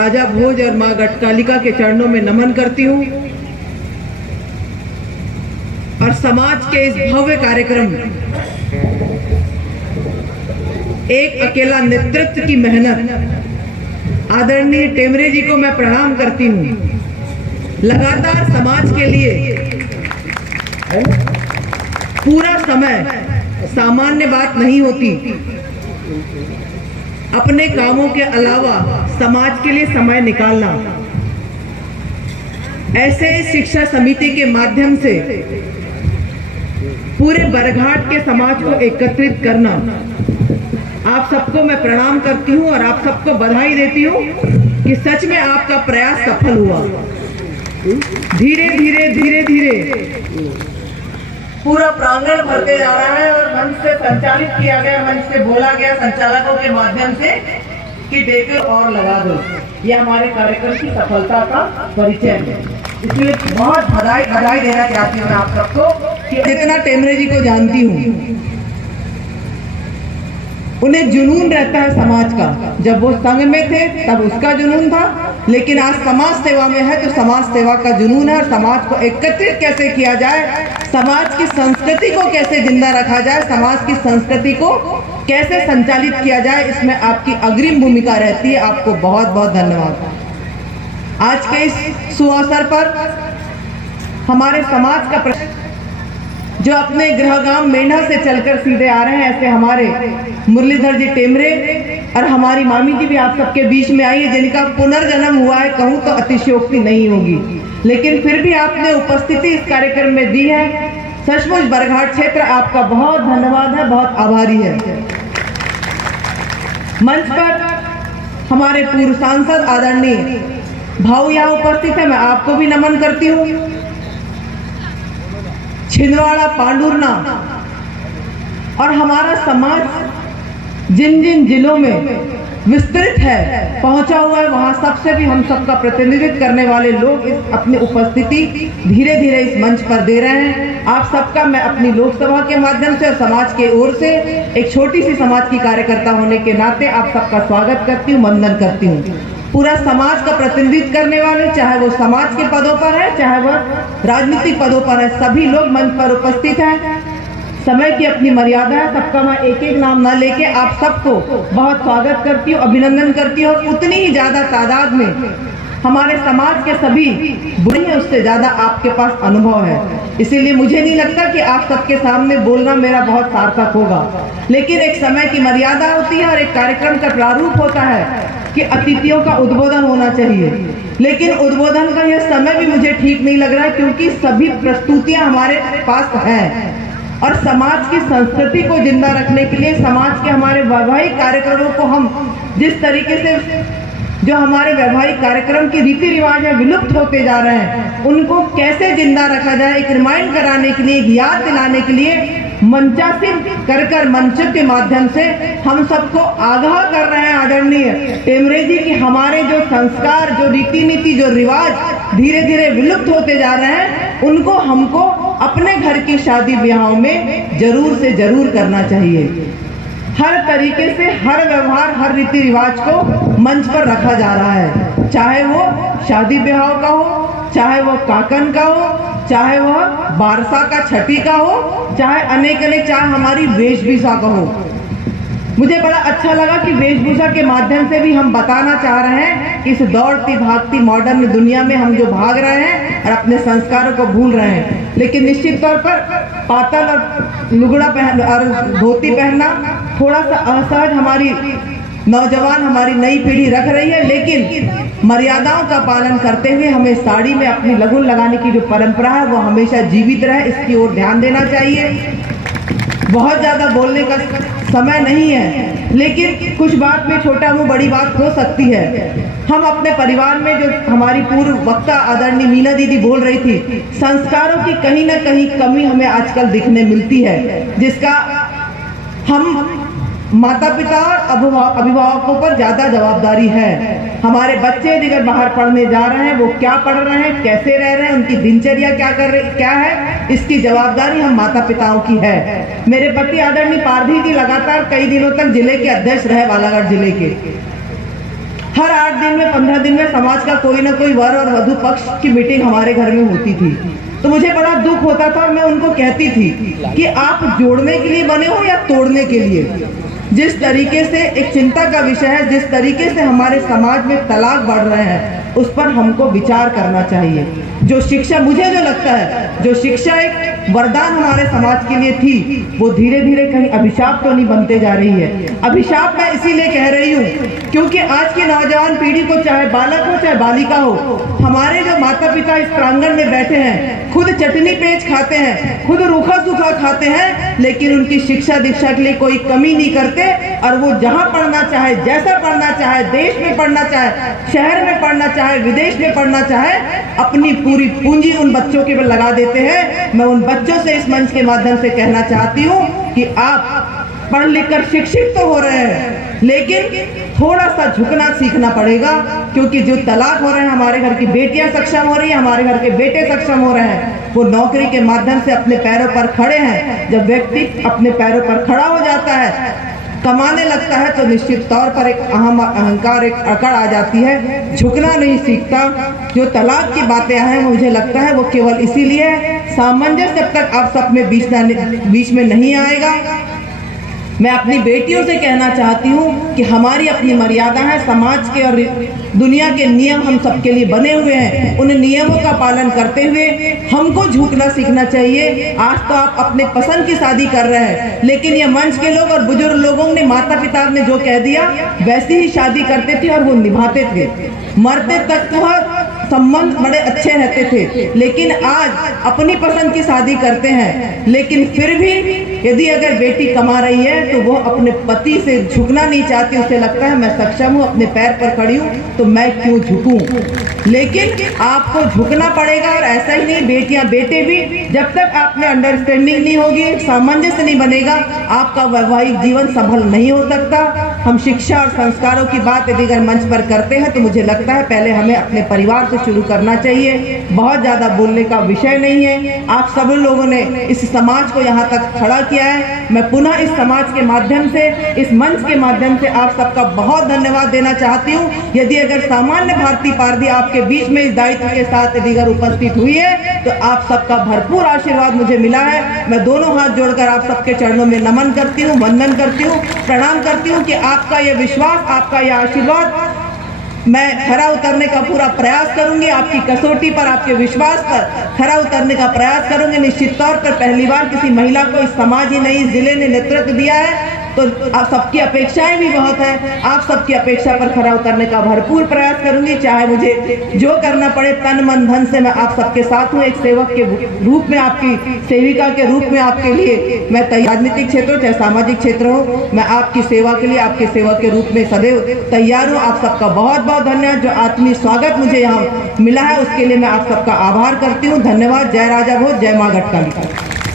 राजा भोज और माँ घटकालिका के चरणों में नमन करती हूँ और समाज के इस भव्य कार्यक्रम में एक अकेला नेतृत्व की मेहनत आदरणीय टेमरे जी को मैं प्रणाम करती हूँ। लगातार समाज के लिए पूरा समय सामान्य बात नहीं होती। अपने कामों के अलावा समाज के लिए समय निकालना, ऐसे शिक्षा समिति के माध्यम से पूरे बरघाट के समाज को एकत्रित करना, आप सबको मैं प्रणाम करती हूं और आप सबको बधाई देती हूं कि सच में आपका प्रयास सफल हुआ। धीरे धीरे धीरे धीरे पूरा प्रांगण भरते जा रहा है और मंच से संचालित किया गया, मंच से बोला गया संचालकों के माध्यम से कि देकर और लगा दो। यह हमारे कार्यक्रम की सफलता का परिचय है। इसलिए बहुत बधाई देना चाहती हूँ आप सबको कि जितना टेमरे जी को जानती हूँ, उन्हें जुनून रहता है समाज का। जब वो संघ में थे तब उसका जुनून था, लेकिन आज समाज सेवा में है तो समाज सेवा का जुनून है। और समाज को एकत्रित कैसे किया जाए, समाज की संस्कृति को कैसे जिंदा रखा जाए, समाज की संस्कृति को कैसे संचालित किया जाए, इसमें आपकी अग्रिम भूमिका रहती है। आपको बहुत बहुत धन्यवाद। आज के इस सुअवसर पर हमारे समाज का जो अपने गृहगाम मेंढा से चलकर सीधे आ रहे हैं, ऐसे हमारे मुरलीधर जी टेमरे और हमारी मामी जी भी आप सबके बीच में आई है, जिनका पुनर्जन्म हुआ है, कहूँ तो अतिशयोक्ति नहीं होगी। लेकिन फिर भी आपने उपस्थिति इस कार्यक्रम में दी है। सचमुच बरघाट क्षेत्र आपका बहुत धन्यवाद है, बहुत आभारी है। मंच पर हमारे पूर्व सांसद आदरणीय भाऊ यहाँ उपस्थित है, मैं आपको भी नमन करती हूँ। छिंदवाड़ा, पांडुरना और हमारा समाज जिन जिन जिलों में विस्तृत है, पहुंचा हुआ है, वहां सबसे भी हम सबका प्रतिनिधित्व करने वाले लोग अपनी उपस्थिति धीरे धीरे इस मंच पर दे रहे हैं। आप सबका मैं अपनी लोकसभा के माध्यम से और समाज के ओर से एक छोटी सी समाज की कार्यकर्ता होने के नाते आप सबका स्वागत करती हूँ, वंदन करती हूँ। पूरा समाज का प्रतिनिधित्व करने वाले, चाहे वो समाज के पदों पर है, चाहे वो राजनीतिक पदों पर है, सभी लोग मंच पर उपस्थित हैं। समय की अपनी मर्यादा है, सबका मैं एक एक नाम ना लेके आप सबको बहुत स्वागत करती हूँ, अभिनंदन करती हूँ। और उतनी ही ज्यादा तादाद में हमारे समाज के सभी बुरे हैं, उससे ज्यादा आपके पास अनुभव है। इसीलिए मुझे नहीं लगता कि आप सबके सामने बोलना मेरा बहुत सार्थक होगा। लेकिन एक समय की मर्यादा होती है और एक कार्यक्रम का प्रारूप होता है कि अतिथियों का उद्बोधन होना चाहिए। लेकिन उद्बोधन का यह समय भी मुझे ठीक नहीं लग रहा है, क्योंकि सभी प्रस्तुतियां हमारे पास हैं और समाज की संस्कृति को जिंदा रखने के लिए समाज के हमारे वैवाहिक कार्यक्रमों को हम जिस तरीके से जो हमारे वैवाहिक कार्यक्रम के रीति रिवाज है विलुप्त होते जा रहे हैं, उनको कैसे जिंदा रखा जाए, एक रिमाइंड कराने के लिए, एक याद दिलाने के लिए मंचासीन कर मंच के माध्यम से हम सबको आगाह कर रहे हैं आदरणीय टेमरे जी कि हमारे जो संस्कार, जो रीति नीति, जो रिवाज धीरे धीरे विलुप्त होते जा रहे हैं, उनको हमको अपने घर की शादी ब्याहों में जरूर से जरूर करना चाहिए। हर तरीके से हर व्यवहार, हर रीति रिवाज को मंच पर रखा जा रहा है, चाहे वो शादी ब्याह का हो, चाहे वो काकन का हो, चाहे वह बारसा का, छठी का हो, चाहे अनेक अनेक, चाहे हमारी वेशभूषा का हो। मुझे बड़ा अच्छा लगा कि वेशभूषा के माध्यम से भी हम बताना चाह रहे हैं कि इस दौड़ती भागती मॉडर्न दुनिया में हम जो भाग रहे हैं और अपने संस्कारों को भूल रहे हैं। लेकिन निश्चित तौर पर पातल और लुगड़ा पहन और धोती पहनना थोड़ा सा असहज हमारी नौजवान, हमारी नई पीढ़ी रख रही है, लेकिन मर्यादाओं का पालन करते हुए हमें साड़ी में अपनी लगन लगाने की जो परंपरा है वो हमेशा जीवित रहे, इसकी ओर ध्यान देना चाहिए। बहुत ज्यादा बोलने का समय नहीं है, लेकिन कुछ बात में छोटा मुंह बड़ी बात हो सकती है। हम अपने परिवार में, जो हमारी पूर्व वक्ता आदरणीय मीना दीदी बोल रही थी, संस्कारों की कहीं ना कहीं कमी हमें आजकल दिखने मिलती है, जिसका हम माता पिता और अभिभावकों पर ज्यादा जवाबदारी है। हमारे बच्चे अगर बाहर पढ़ने जा रहे हैं, वो क्या पढ़ रहे हैं, कैसे रह रहे हैं, उनकी दिनचर्या क्या है, इसकी जवाबदारी हम माता पिताओं की है। मेरे पति आदरणीय पारधी जी लगातार कई दिनों तक जिले के अध्यक्ष रहे, बालाघाट जिले के। हर 8 दिन में 15 दिन में समाज का कोई ना कोई वर और वधु पक्ष की मीटिंग हमारे घर में होती थी। तो मुझे बड़ा दुख होता था और मैं उनको कहती थी कि आप जोड़ने के लिए बने हो या तोड़ने के लिए। जिस तरीके से एक चिंता का विषय है, जिस तरीके से हमारे समाज में तलाक बढ़ रहे हैं, उस पर हमको विचार करना चाहिए। जो शिक्षा, मुझे जो लगता है जो शिक्षा एक वरदान हमारे समाज के लिए थी, वो धीरे धीरे कहीं अभिशाप तो नहीं बनते जा रही है। अभिशाप मैं इसीलिए कह रही हूँ क्योंकि आज की नौजवान पीढ़ी को, चाहे बालक हो चाहे बालिका हो, हमारे जो माता पिता इस प्रांगण में बैठे हैं, खुद चटनी पेच खाते हैं, खुद रूखा सूखा खाते हैं, लेकिन उनकी शिक्षा दीक्षा के लिए कोई कमी नहीं करते। और वो जहाँ पढ़ना चाहे, जैसा पढ़ना चाहे, देश में पढ़ना चाहे, शहर में पढ़ना चाहे, विदेश में पढ़ना चाहे, अपनी पूरी पूंजी उन बच्चों के पर लगा देते हैं। मैं उन बच्चों से इस मंच के माध्यम से कहना चाहती हूँ कि आप पढ़ लिख कर शिक्षित तो हो रहे हैं, लेकिन थोड़ा सा झुकना सीखना पड़ेगा, क्योंकि जो तलाक हो रहे हैं, हमारे घर की बेटियां सक्षम हो रही हैं, हमारे घर के बेटे सक्षम हो रहे हैं, वो नौकरी के माध्यम से अपने पैरों पर खड़े हैं। जब व्यक्ति अपने पैरों पर खड़ा हो जाता है, कमाने लगता है, तो निश्चित तौर पर एक अहंकार, एक अकड़ आ जाती है, झुकना नहीं सीखता। जो तलाक की बातें हैं, मुझे लगता है वो केवल इसीलिए, सामंजस्य जब तक आप सब में बीच में नहीं आएगा। मैं अपनी बेटियों से कहना चाहती हूँ कि हमारी अपनी मर्यादा है, समाज के और दुनिया के नियम हम सबके लिए बने हुए हैं। उन नियमों का पालन करते हुए हमको झुकना सीखना चाहिए। आज तो आप अपने पसंद की शादी कर रहे हैं, लेकिन ये मंच के लोग और बुजुर्ग लोगों ने, माता पिता ने जो कह दिया वैसी ही शादी करते थे और वो निभाते थे। मरते तक वह संबंध बड़े अच्छे रहते थे, लेकिन आज अपनी पसंद की शादी करते हैं। लेकिन फिर भी यदि अगर बेटी कमा रही है तो वो अपने पति से झुकना नहीं चाहती। उसे लगता है मैं सक्षम हूँ, अपने पैर पर खड़ी हूँ, तो मैं क्यों झुकूं। लेकिन आपको झुकना पड़ेगा। और ऐसा ही नहीं, बेटियां बेटे भी, जब तक आप में अंडरस्टैंडिंग नहीं होगी, सामंजस्य नहीं बनेगा, आपका वैवाहिक जीवन सफल नहीं हो सकता। हम शिक्षा और संस्कारों की बात यदि अगर मंच पर करते हैं तो मुझे लगता है पहले हमें अपने परिवार से शुरू करना चाहिए। बहुत ज्यादा बोलने का विषय नहीं है। आप सब लोगों ने इस समाज को यहाँ तक खड़ा किया है। मैं पुनः इस समाज के माध्यम से, इस मंच के माध्यम से आप सबका बहुत धन्यवाद देना चाहती हूँ। यदि अगर सामान्य भारती पारदी आपके बीच में इस दायित्व के साथ यदि अगर उपस्थित हुई है तो आप सबका भरपूर आशीर्वाद मुझे मिला है। मैं दोनों हाथ जोड़कर आप सबके चरणों में नमन करती हूँ, वंदन करती हूँ, प्रणाम करती हूँ कि आपका यह विश्वास, आपका यह आशीर्वाद, मैं खरा उतरने का पूरा प्रयास करूंगी। आपकी कसौटी पर, आपके विश्वास पर खरा उतरने का प्रयास करूंगी। निश्चित तौर पर पहली बार किसी महिला को इस समाज ही नहीं, जिले ने नेतृत्व दिया है, तो आप सबकी अपेक्षाएं भी बहुत है। आप सबकी अपेक्षा पर खरा उतरने का भरपूर प्रयास करूंगी। चाहे मुझे जो करना पड़े, तन मन धन से मैं आप सबके साथ हूँ। एक सेवक के रूप में, आपकी सेविका के रूप में आपके लिए मैं राजनीतिक क्षेत्र हो चाहे सामाजिक क्षेत्र हो, मैं आपकी सेवा के लिए, आपके सेवक के रूप में सदैव तैयार हूँ। आप सबका बहुत बहुत धन्यवाद। जो आत्मीय स्वागत मुझे यहाँ मिला है उसके लिए मैं आप सबका आभार करती हूँ। धन्यवाद। जय राजा भोज, जय माँ घटकाली।